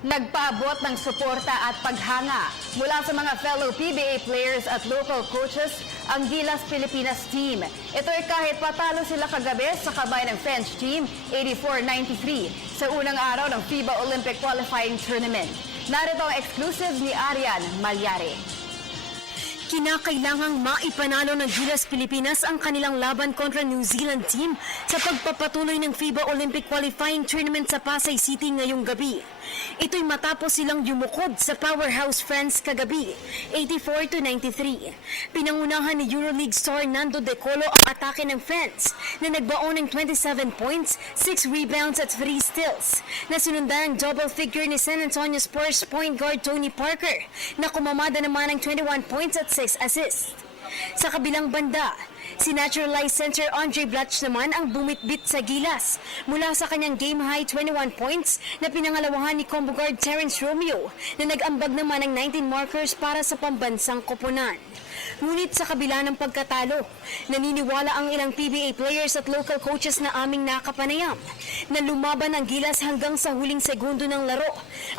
Nagpaabot ng suporta at paghanga mula sa mga fellow PBA players at local coaches ang Gilas Pilipinas team. Ito ay kahit patalo sila kagabi sa kamay ng French team 84-93 sa unang araw ng FIBA Olympic Qualifying Tournament. Narito ang exclusive ni Arian Malyari. Kinakailangang maipanalo ng Gilas Pilipinas ang kanilang laban kontra New Zealand team sa pagpapatuloy ng FIBA Olympic Qualifying Tournament sa Pasay City ngayong gabi. Ito'y matapos silang yumukod sa powerhouse France kagabi, 84-93. Pinangunahan ni EuroLeague star Nando De Colo ang atake ng France na nagbaon ng 27 points, 6 rebounds at 3 steals, na sinundan ang double figure ni San Antonio Spurs point guard Tony Parker na kumamada naman ng 21 points at 6 assists. Sa kabilang banda, si naturalized center Andre Blatch naman ang bumitbit sa Gilas mula sa kanyang game-high 21 points na pinangalawahan ni combo guard Terrence Romeo na nag-ambag naman ng 19 markers para sa pambansang koponan. Ngunit sa kabila ng pagkatalo, naniniwala ang ilang PBA players at local coaches na aming nakapanayam na lumaban ang Gilas hanggang sa huling segundo ng laro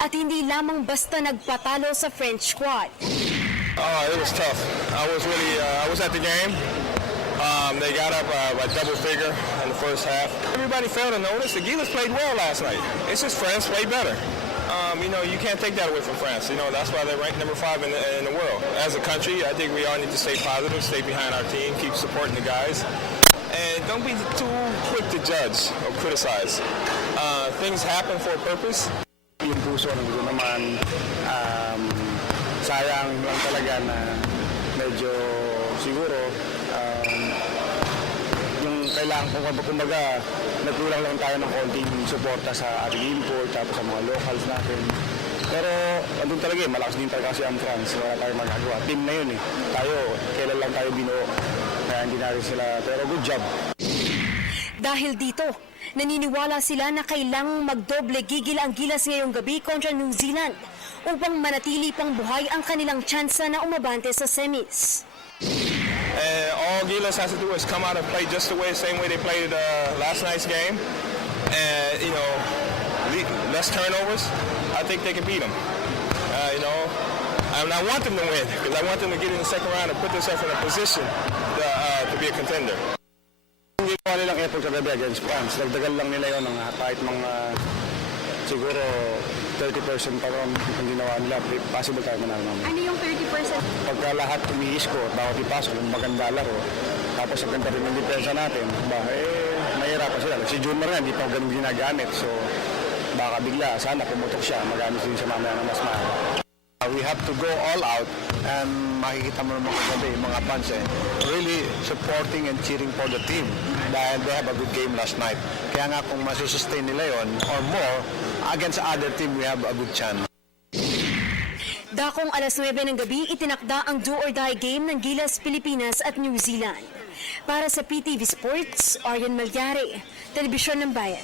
at hindi lamang basta nagpatalo sa French squad. It was tough. I was at the game. They got up by double figure in the first half. Everybody failed to notice the Gilas played well last night. It's just France played better. You can't take that away from France. That's why they're ranked number 5 in the world. As a country, I think we all need to stay positive, stay behind our team, keep supporting the guys, and don't be too quick to judge or criticize. Things happen for a purpose. Yung puso ng gusto naman, sayang lang talaga na medyo siguro yung kailangan kumbaga nagkulang lang tayo ng konting suporta sa ating import tapos sa mga locals natin. Pero andun talaga malakas din talaga kasi ang France, wala tayong magagawa. Team na yun tayo, kailan lang tayo binuo, kaya hindi na rin sila, pero good job. Dahil dito, naniniwala sila na kailangang magdoble gigil ang Gilas ngayong gabi kontra New Zealand upang manatili pang buhay ang kanilang tsansa na umabante sa semis. All Gilas has to do is come out and play just the same way they played last night's game, and less turnovers. I think they can beat them. And I want them to win because I want them to get in the second round and put themselves in a position to be a contender. Hindi ko nilang effort sa gabi against France. Dagdagan lang nila yun ng kahit mga siguro 30% pa ron ang ginawa nila. Possible tayo manalo naman. Ano yung 30%? Pagka lahat umiisko, bawat ipasok, maganda laro. Tapos ang ganda rin ng depensa natin, mahirapan sila. Si Junmar nga, hindi pa ganun ginagamit. So baka bigla, sana pumutok siya, magamit din siya mamaya ng mas mahal. We have to go all out and makikita mo naman kagabi mga fans really supporting and cheering for the team dahil they have a good game last night. Kaya nga kung masusustain nila yon or more, against other team we have a good chance. Dakong alas 9 ng gabi, itinakda ang do-or-die game ng Gilas Pilipinas at New Zealand. Para sa PTV Sports, Arian Malyari, Telebisyon ng Bayan.